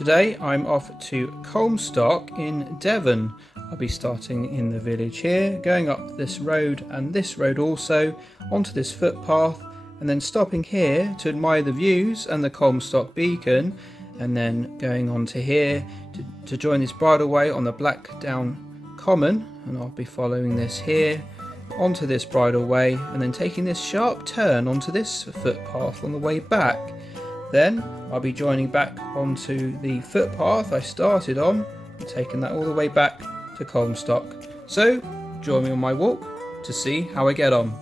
Today I'm off to Culmstock in Devon. I'll be starting in the village here, going up this road and this road also, onto this footpath, and then stopping here to admire the views and the Culmstock beacon, and then going on to here to join this bridleway on the Blackdown Common, and I'll be following this here onto this bridleway and then taking this sharp turn onto this footpath on the way back. Then I'll be joining back onto the footpath I started on and taking that all the way back to Culmstock. So join me on my walk to see how I get on.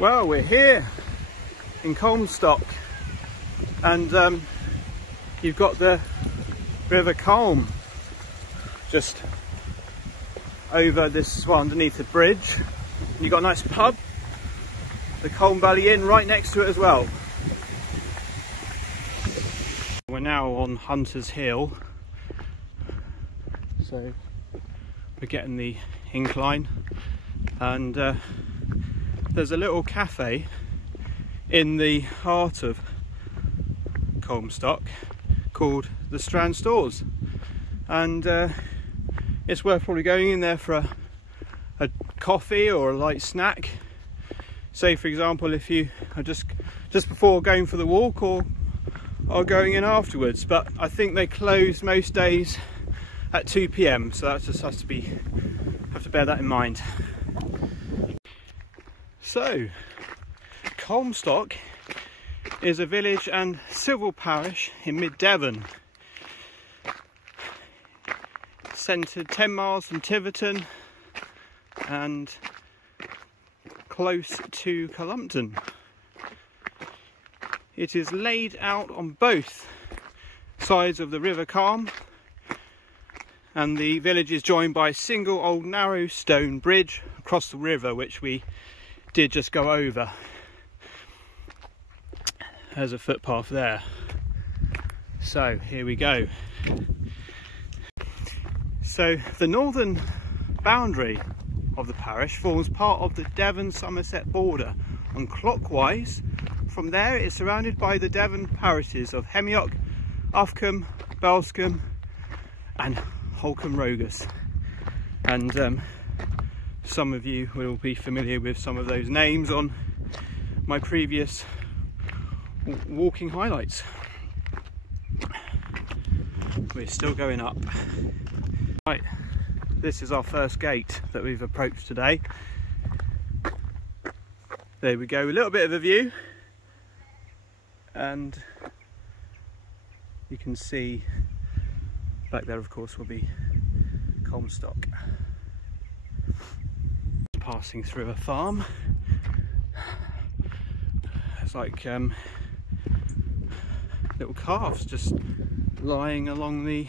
Well, we're here in Culmstock, and you've got the River Culm just over this, well, underneath the bridge. And you've got a nice pub, the Culm Valley Inn, right next to it as well. We're now on Hunter's Hill, so we're getting the incline, and there's a little cafe in the heart of Culmstock called the Strand Stores, and it's worth probably going in there for a coffee or a light snack. Say for example, if you are just before going for the walk, or going in afterwards. But I think they close most days at 2 PM, so that just have to bear that in mind. So, Culmstock is a village and civil parish in mid-Devon, centred 10 miles from Tiverton and close to Culmstock. It is laid out on both sides of the River Culm, and the village is joined by a single old narrow stone bridge across the river, which we did just go over. There's a footpath there. So here we go. So the northern boundary of the parish forms part of the Devon-Somerset border, and clockwise from there it's surrounded by the Devon parishes of Hemyock, Ufcombe, Belscombe and Holcombe Rogus. And some of you will be familiar with some of those names on my previous walking highlights. We're still going up. Right, this is our first gate that we've approached today. There we go, a little bit of a view, and you can see back there, of course, will be Culmstock. Passing through a farm. It's like little calves just lying along the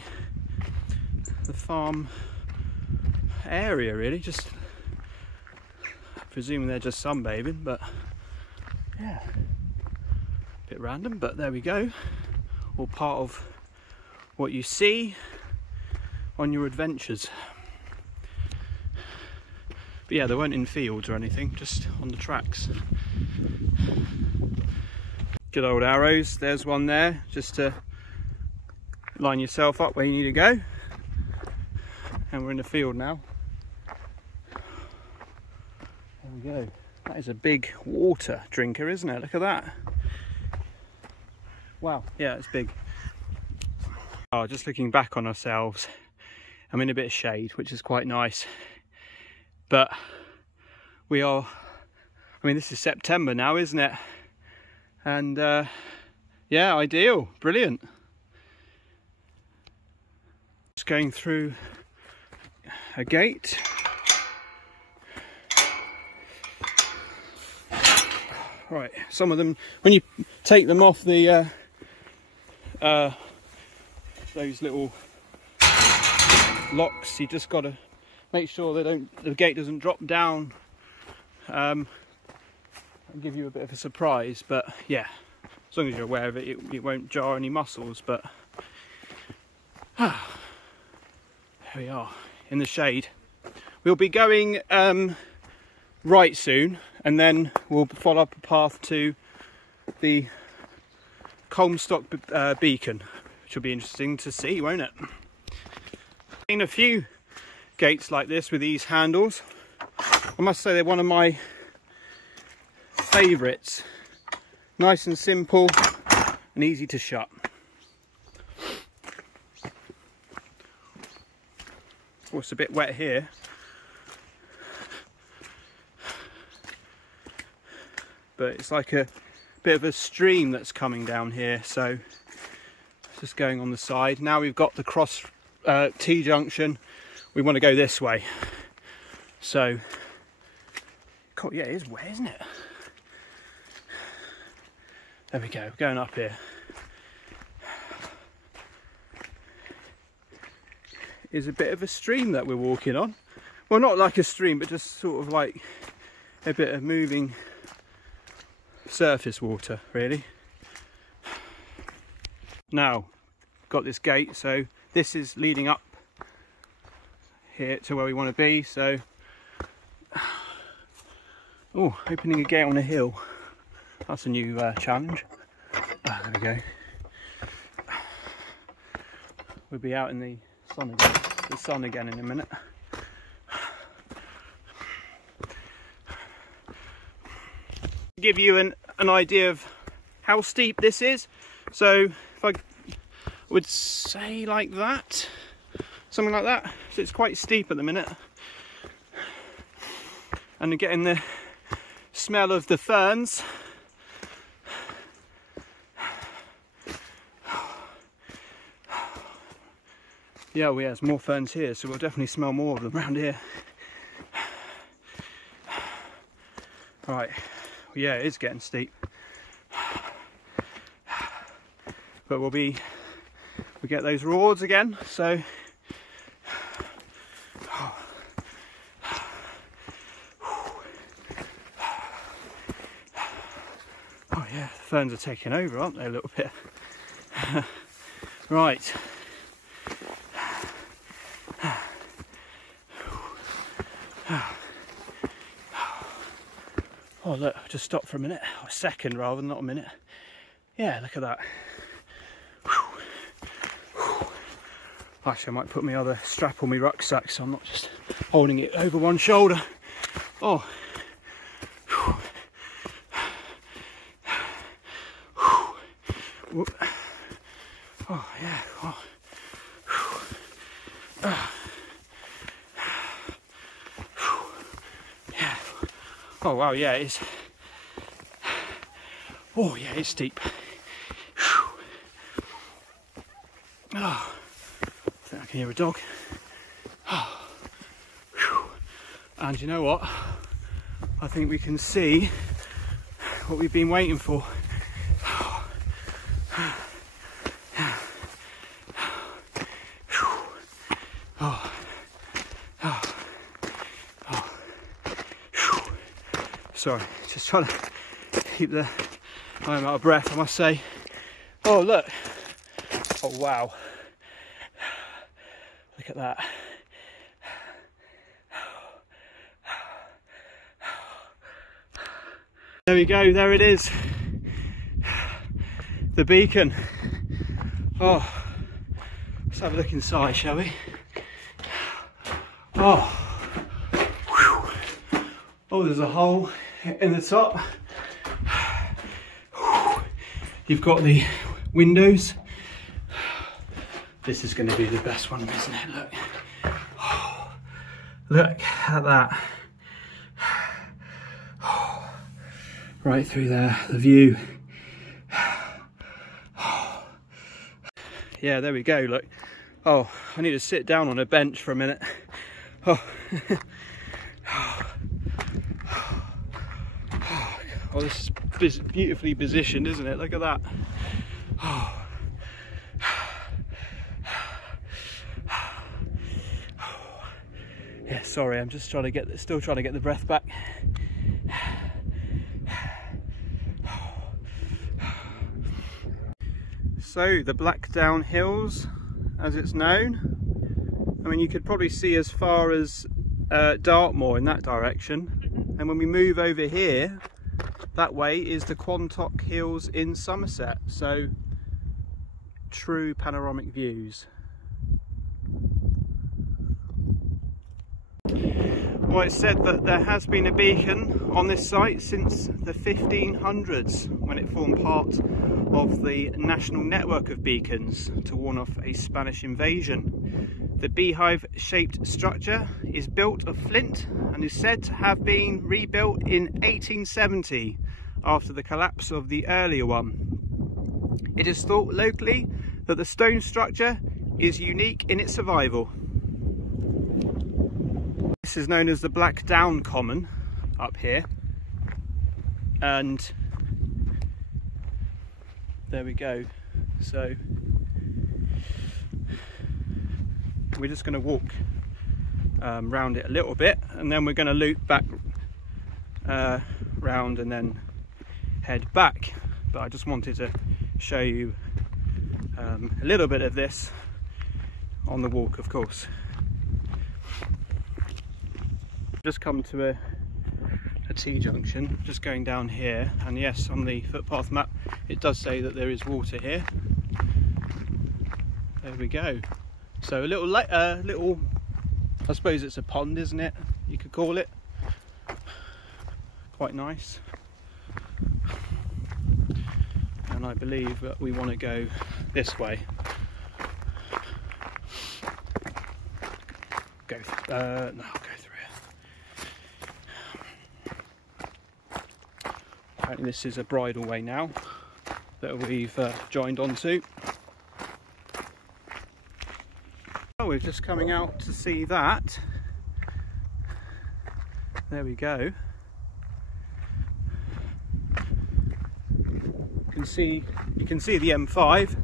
farm area, really. Just presuming they're just sunbathing, but yeah, a bit random, but there we go. All part of what you see on your adventures. But yeah, they weren't in fields or anything, just on the tracks. Good old arrows, there's one there, just to line yourself up where you need to go. And we're in the field now. There we go. That is a big water drinker, isn't it? Look at that. Wow, yeah, it's big. Oh, just looking back on ourselves, I'm in a bit of shade, which is quite nice. But we are I mean, this is September now, isn't it? And yeah, ideal, brilliant. Just going through a gate. Right, some of them, when you take them off the those little locks, you just got to make sure the gate doesn't drop down and give you a bit of a surprise. But yeah, as long as you're aware of it, it won't jar any muscles. But there we are in the shade. We'll be going right soon, and then we'll follow up a path to the Culmstock beacon, which will be interesting to see, won't it? I've seen a few gates like this with these handles. I must say they're one of my favourites. Nice and simple and easy to shut. Oh, it's a bit wet here. But it's like a bit of a stream that's coming down here, so just going on the side. Now we've got the cross T-junction. We want to go this way. So, God, yeah, it is wet, isn't it? There we go, going up here. Is a bit of a stream that we're walking on. Well, not like a stream, but just sort of like a bit of moving surface water, really. Now, got this gate, so this is leading up here to where we want to be. So, oh, opening a gate on a hill. That's a new challenge. There we go. We'll be out in the sun again in a minute. To give you an idea of how steep this is, so if I would say like that, something like that. So it's quite steep at the minute, and getting the smell of the ferns. Yeah, well, yeah, there's more ferns here, so we'll definitely smell more of them around here. Right, well, yeah, it is getting steep, but we get those roars again. So, oh yeah, the ferns are taking over, aren't they, a little bit? Right. Oh look, just stop for a minute, or a second rather, not a minute. Yeah, look at that. Actually, I might put my other strap on my rucksack so I'm not just holding it over one shoulder. Oh. Oh yeah. Oh. Yeah. Oh wow, yeah, it is. Oh yeah, it's steep. Oh, I think I can hear a dog. Oh. And you know what? I think we can see what we've been waiting for. Sorry, just trying to keep the... I'm out of breath, I must say. Oh, look. Oh, wow. Look at that. There we go, there it is. The beacon. Oh, let's have a look inside, shall we? Oh. Oh, there's a hole in the top. You've got the windows. This is going to be the best one, isn't it? Look. Oh, look at that. right through there, the view. Yeah, there we go, look. Oh, I need to sit down on a bench for a minute. Oh, oh, this is beautifully positioned, isn't it? Look at that. Oh. Yeah, sorry, I'm just trying to get, still trying to get the breath back. So, the Blackdown Hills, as it's known. I mean, you could probably see as far as Dartmoor in that direction. And when we move over here, that way is the Culmstock Hills in Somerset. So, true panoramic views. Well, it's said that there has been a beacon on this site since the 1500s, when it formed part of the national network of beacons to warn off a Spanish invasion. The beehive-shaped structure is built of flint and is said to have been rebuilt in 1870 after the collapse of the earlier one. It is thought locally that the stone structure is unique in its survival. This is known as the Blackdown Common up here, and there we go. So we're just going to walk round it a little bit, and then we're going to loop back round and then head back. But I just wanted to show you a little bit of this on the walk, of course. Just come to a T-junction, just going down here, and yes, on the footpath map it does say that there is water here. There we go. So a little, I suppose it's a pond, isn't it? You could call it. Quite nice. And I believe that we want to go this way. No, I'll go through. This is a bridle way now that we've joined onto. Oh, we're just coming out to see that. There we go. You can see the M5.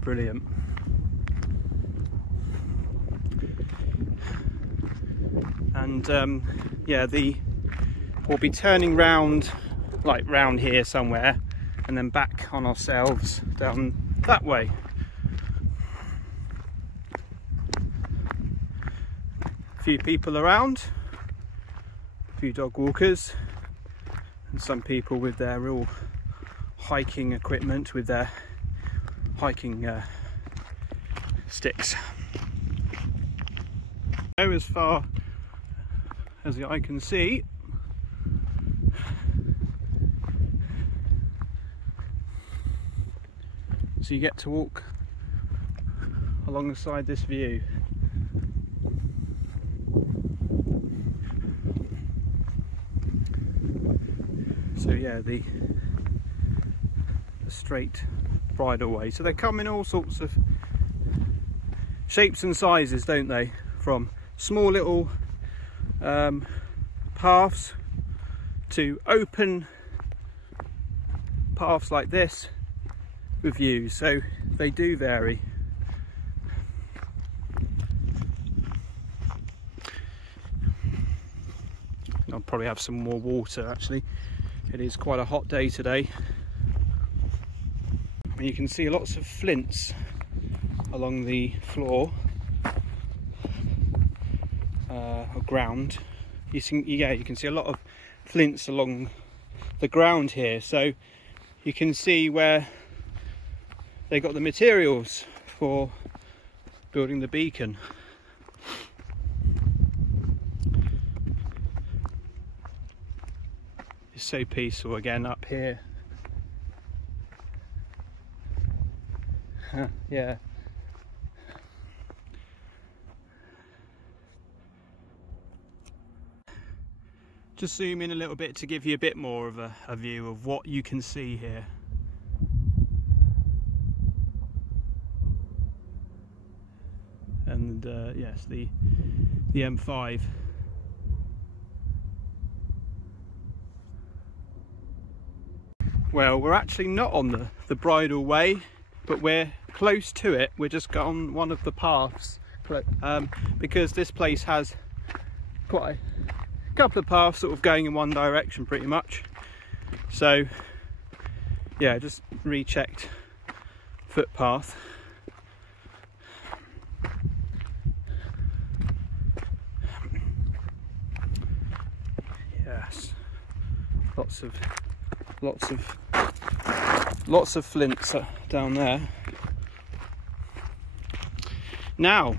Brilliant. And yeah, we'll be turning round, like round here somewhere, and then back on ourselves down that way. A few people around, a few dog walkers, and some people with their real hiking equipment, with their hiking sticks. So as far as the eye can see, so you get to walk alongside this view. So yeah, the straight bridleway. So they come in all sorts of shapes and sizes, don't they? From small little paths to open paths like this with views, so they do vary. I'll probably have some more water actually. It is quite a hot day today. And you can see lots of flints along the floor or ground. You can see a lot of flints along the ground here, so you can see where they got the materials for building the beacon. It's so peaceful again up here. Yeah. Just zoom in a little bit to give you a bit more of a view of what you can see here. And yes, the M5. Well, we're actually not on the bridle way, but we're close to it. We're just on one of the paths, because this place has quite a couple of paths sort of going in one direction pretty much. So yeah, just rechecked footpath. Yes, lots of flints down there. Now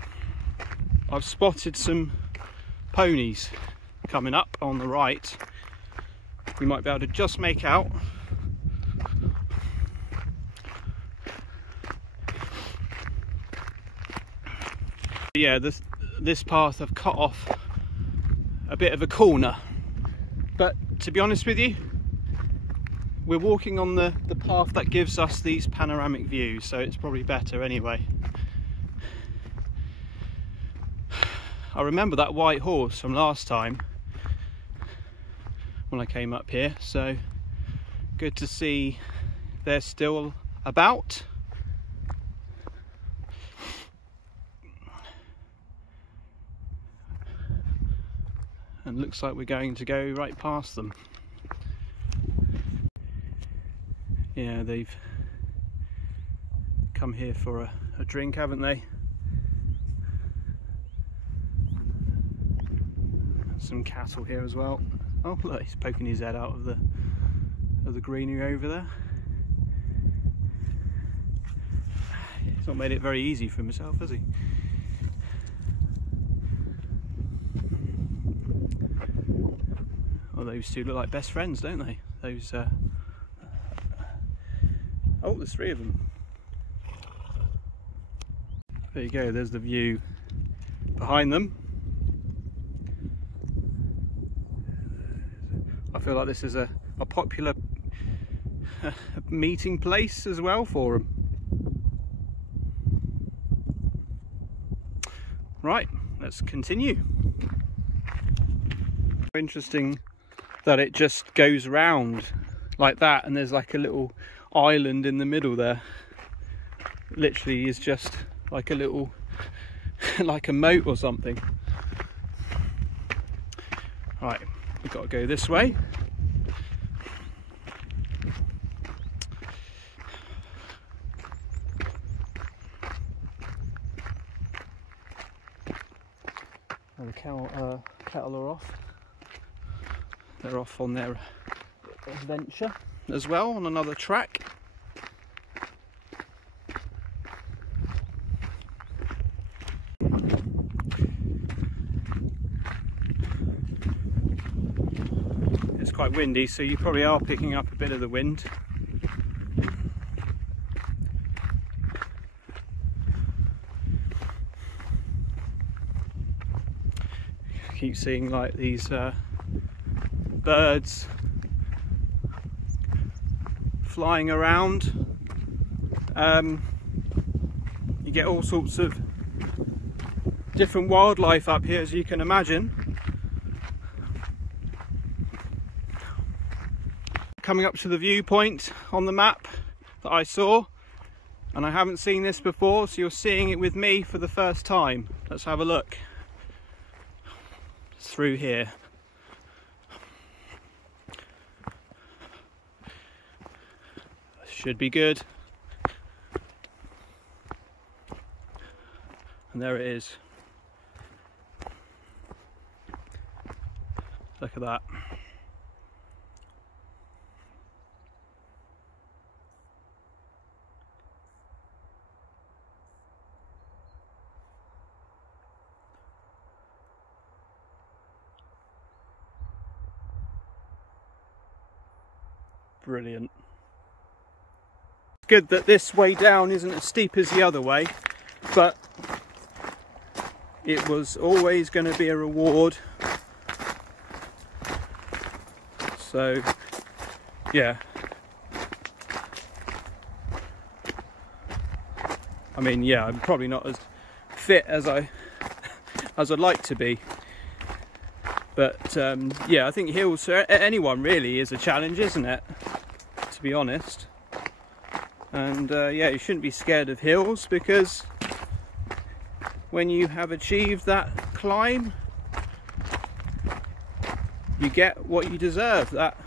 I've spotted some ponies coming up on the right. You might be able to just make out. Yeah, this path I've cut off a bit of a corner, but to be honest with you, we're walking on the path that gives us these panoramic views, so it's probably better anyway. I remember that white horse from last time when I came up here, so good to see they're still about. And looks like we're going to go right past them. Yeah, they've come here for a drink, haven't they? Some cattle here as well. Oh look, he's poking his head out of the greenery over there. He's not made it very easy for himself, has he? Well, those two look like best friends, don't they? Those oh, there's three of them. There you go, there's the view behind them. I feel like this is a popular meeting place as well for them. Right, let's continue. Interesting that it just goes round like that, and there's like a little island in the middle there. Literally is just like a little like a moat or something. Right, we've got to go this way. And the cattle are off. They're off on their adventure as well, on another track. It's quite windy, so you probably are picking up a bit of the wind. Keep seeing like these birds flying around. You get all sorts of different wildlife up here, as you can imagine. Coming up to the viewpoint on the map that I saw, and I haven't seen this before, so you're seeing it with me for the first time. Let's have a look. It's through here. Should be good. And there it is. Look at that. Brilliant. Good that this way down isn't as steep as the other way, but it was always going to be a reward So yeah, I mean, yeah, I'm probably not as fit as I'd like to be, but yeah, I think hills for anyone really is a challenge, isn't it, to be honest. And yeah, you shouldn't be scared of hills, because when you have achieved that climb, you get what you deserve, that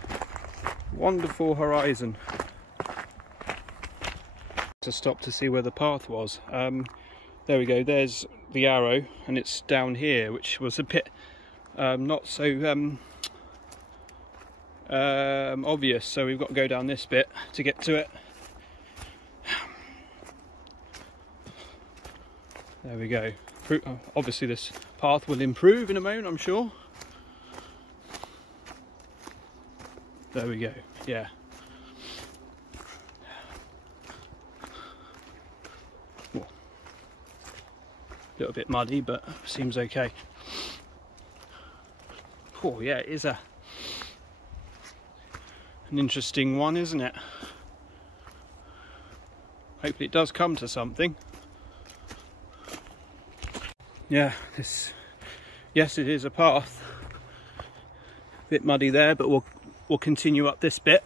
wonderful horizon. To stop to see where the path was. There we go, there's the arrow, and it's down here, which was a bit not so obvious, so we've got to go down this bit to get to it. There we go. Obviously this path will improve in a moment, I'm sure. There we go, yeah. A little bit muddy, but seems okay. Oh yeah, it is an interesting one, isn't it? Hopefully it does come to something. Yeah, yes, it is a path. A bit muddy there, but we'll continue up this bit.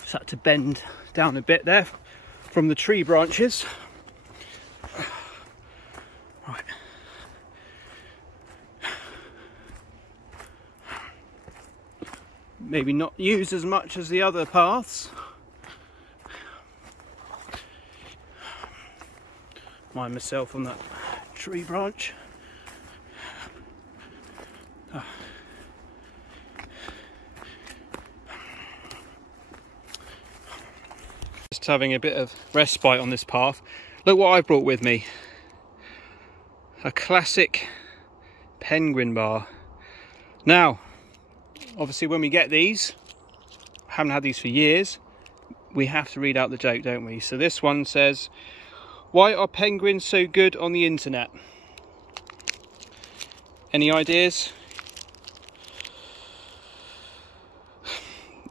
Just had to bend down a bit there from the tree branches. Right. Maybe not used as much as the other paths. Mind myself on that tree branch. Just having a bit of respite on this path. Look what I brought with me. A classic penguin bar. Now, obviously when we get these, I haven't had these for years, we have to read out the joke, don't we? So this one says, why are penguins so good on the internet? Any ideas?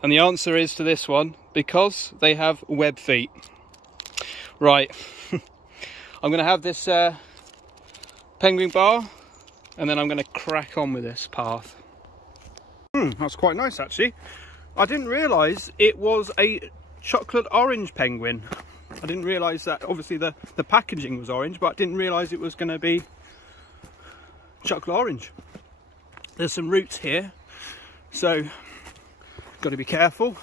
And the answer is to this one, because they have web feet. Right, I'm going to have this penguin bar, and then I'm going to crack on with this path. That's quite nice actually. I didn't realise it was a chocolate orange penguin. I didn't realise that. Obviously the packaging was orange, but I didn't realise it was going to be chocolate orange. There's some roots here, so got to be careful.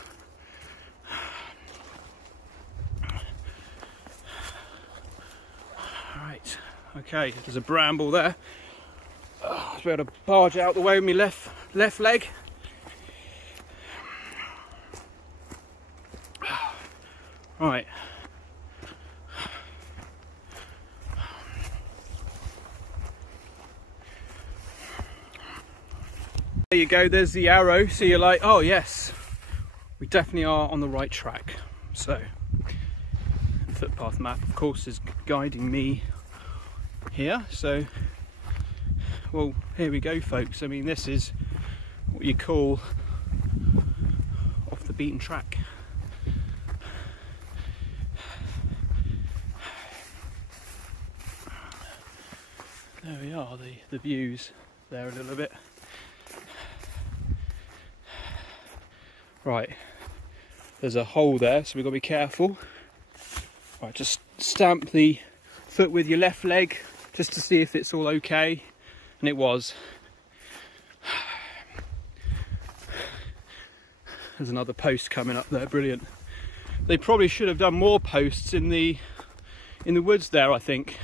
Right, okay, there's a bramble there. I'll be able to barge out the way with my left leg. Right. There you go, there's the arrow, so you're like, oh yes, we definitely are on the right track. So, the footpath map, of course, is guiding me here, so, well, here we go, folks. I mean, this is what you call off the beaten track. There we are, the views there a little bit. Right, there's a hole there, so we've got to be careful. Right, just stamp the foot with your left leg just to see if it's all okay, and it was. There's another post coming up there, brilliant. They probably should have done more posts in the woods there, I think.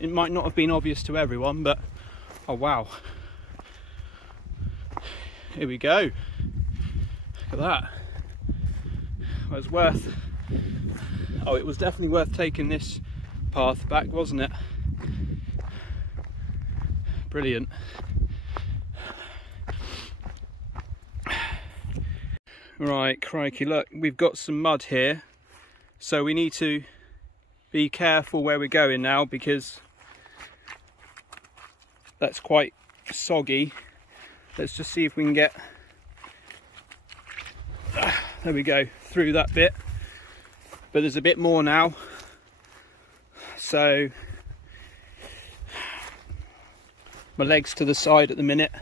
It might not have been obvious to everyone, but oh wow. Here we go. Look at that. It was worth, oh, it was definitely worth taking this path back, wasn't it? Brilliant. Right, crikey, look, we've got some mud here, so we need to be careful where we're going now, because that's quite soggy. Let's just see if we can get, there we go, through that bit. But there's a bit more now, so my legs to the side at the minute.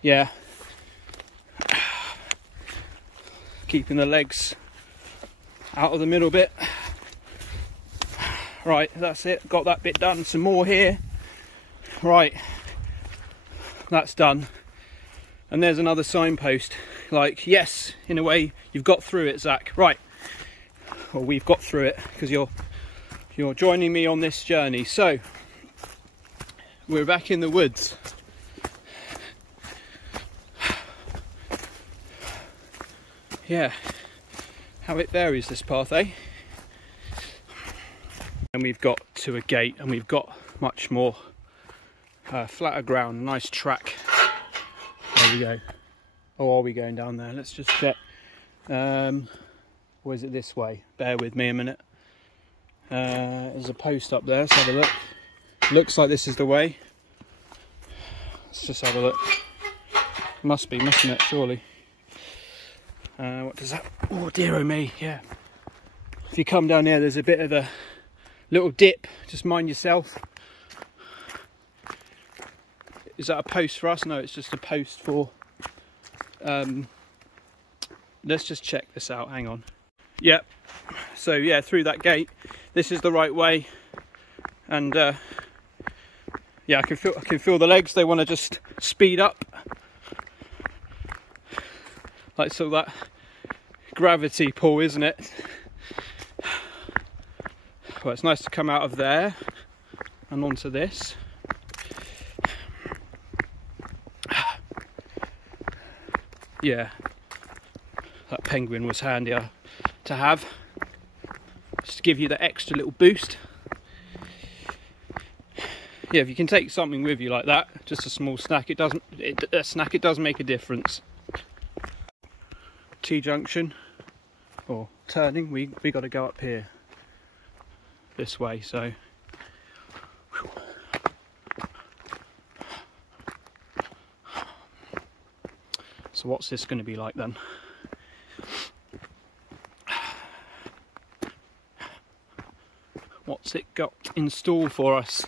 Yeah, keeping the legs out of the middle bit. Right, that's it, got that bit done. Some more here. Right, that's done. And there's another signpost. Like, yes, in a way you've got through it, Zach. Right, or we've got through it, because you're joining me on this journey. So we're back in the woods. Yeah, how it varies, this path, eh? And we've got to a gate, and we've got much more flatter ground, nice track. There we go. Oh, are we going down there? Let's just check. Or is it this way? Bear with me a minute. There's a post up there, let's have a look. Looks like this is the way. Let's just have a look. Must be, mustn't it, surely? What does that... Oh, dear oh me, yeah. If you come down here, there's a bit of a little dip. Just mind yourself. Is that a post for us? No, it's just a post for... let's just check this out, hang on. Yep, so yeah, through that gate. This is the right way. And yeah, I can feel the legs, they want to just speed up. Like, so that gravity pull, isn't it? Well, it's nice to come out of there and onto this. Yeah, that penguin was handier to have, just to give you the extra little boost. Yeah, if you can take something with you like that, just a small snack, it does make a difference. T-junction, or turning, we got to go up here this way, so what's this going to be like then? What's it got in store for us?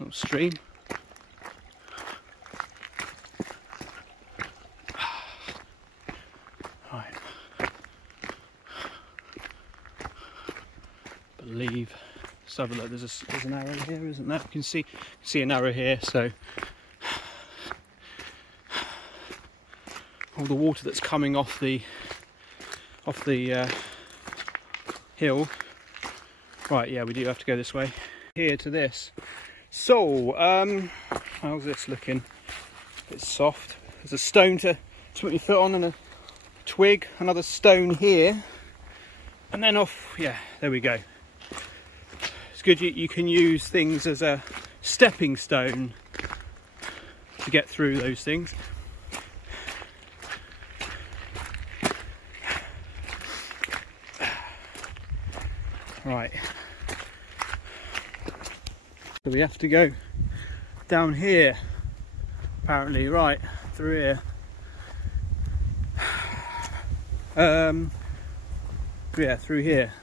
Little stream. Right. Believe. Let's have a look. There's an arrow here, isn't there? You can see an arrow here. So all the water that's coming off the hill. Right, yeah, we do have to go this way. Here to this. So, how's this looking? It's soft. There's a stone to put your foot on and a twig. Another stone here, and then off. Yeah, there we go. It's good you can use things as a stepping stone to get through those things. Right, so we have to go down here, apparently, right, through here. Yeah, through here.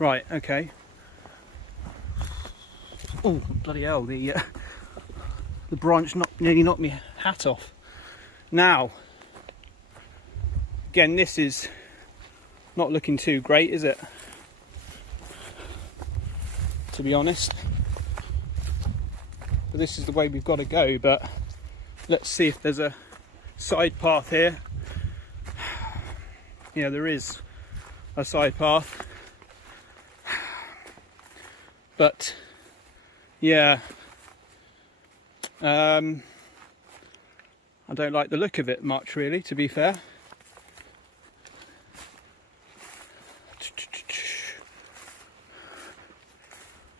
Right, okay. Oh, bloody hell, the branch nearly knocked my hat off. Now, again, this is not looking too great, is it? To be honest, but this is the way we've got to go. But let's see if there's a side path here. Yeah, there is a side path, but yeah, I don't like the look of it much, really, to be fair.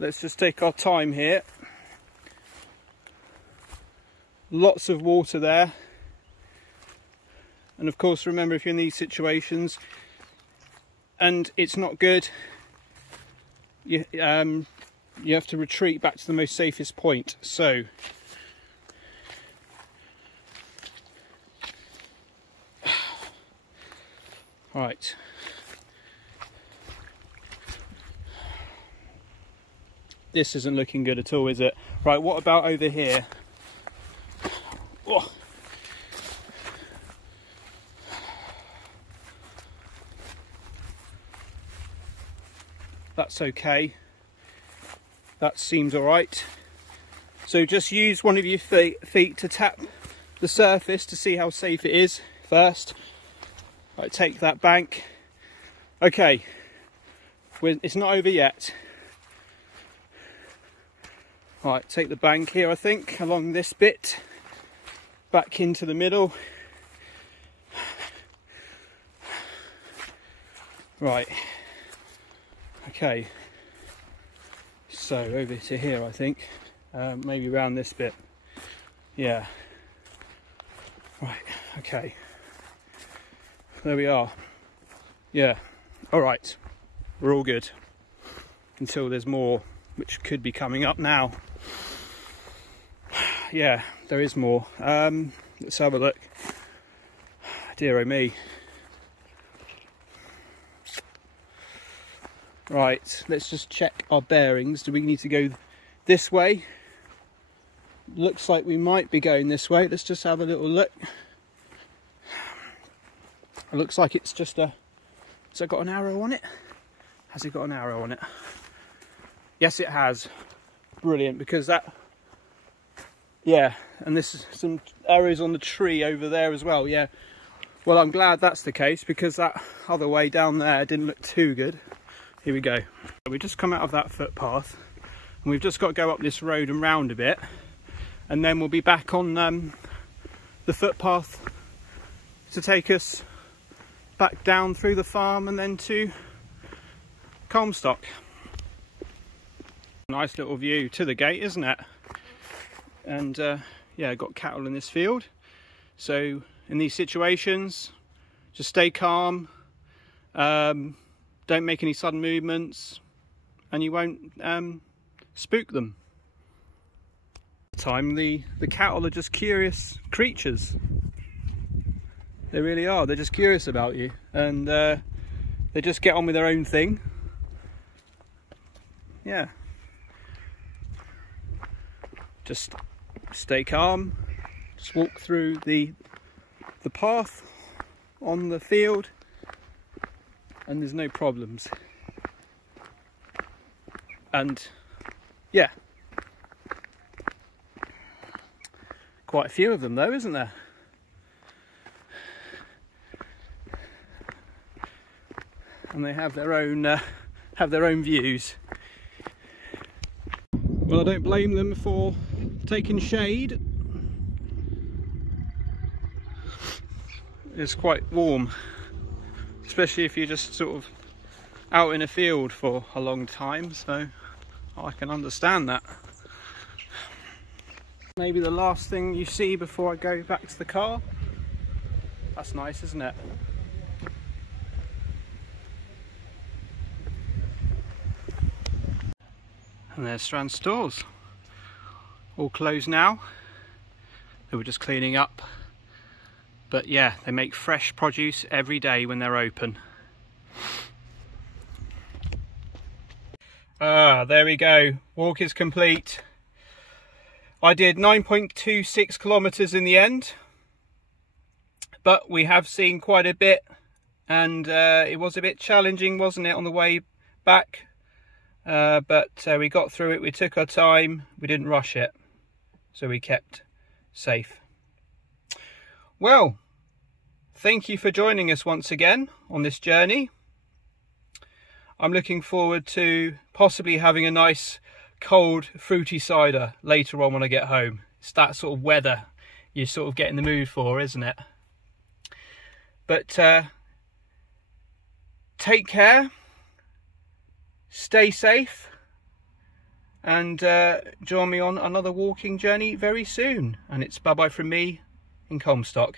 Let's just take our time here. Lots of water there. And of course, remember, if you're in these situations and it's not good, you have to retreat back to the most safest point. So right, this isn't looking good at all, is it? Right, what about over here? Oh. That's okay. That seems all right. So just use one of your feet to tap the surface to see how safe it is first. Right, take that bank. Okay, it's not over yet. Right, take the bank here, I think, along this bit, back into the middle. Right, okay, so over to here, I think, maybe around this bit. Yeah, right, okay, there we are. Yeah, all right, we're all good until there's more, which could be coming up now. Yeah, there is more. Let's have a look. Dear oh me. Right, let's just check our bearings. Do we need to go this way? Looks like we might be going this way. Let's just have a little look. It looks like it's just a... Has it got an arrow on it? Has it got an arrow on it? Yes, it has. Brilliant, because that... Yeah, and there's some arrows on the tree over there as well, yeah. Well, I'm glad that's the case, because that other way down there didn't look too good. Here we go. We just come out of that footpath, and we've just got to go up this road and round a bit, and then we'll be back on the footpath to take us back down through the farm and then to Culmstock. Nice little view to the gate, isn't it? And yeah, got cattle in this field, so in these situations just stay calm, don't make any sudden movements, and you won't spook them. The cattle are just curious creatures. They really are. They're just curious about you, and they just get on with their own thing. Yeah, just stay calm, just walk through the path on the field, and there's no problems. And yeah, quite a few of them though, isn't there? And they have their own views. Well, I don't blame them for taking shade. It's quite warm, especially if you're just sort of out in a field for a long time, so I can understand that. Maybe the last thing you see before I go back to the car. That's nice, isn't it? And there's Strand stores, all closed now. They were just cleaning up, but yeah, they make fresh produce every day when they're open. There we go, walk is complete. I did 9.26 kilometers in the end, but we have seen quite a bit, and it was a bit challenging, wasn't it, on the way back? But we got through it, we took our time, we didn't rush it, so we kept safe. Well, thank you for joining us once again on this journey. I'm looking forward to possibly having a nice cold fruity cider later on when I get home. It's that sort of weather you sort of get in the mood for, isn't it? But take care. Stay safe, and join me on another walking journey very soon. And it's bye-bye from me in Culmstock.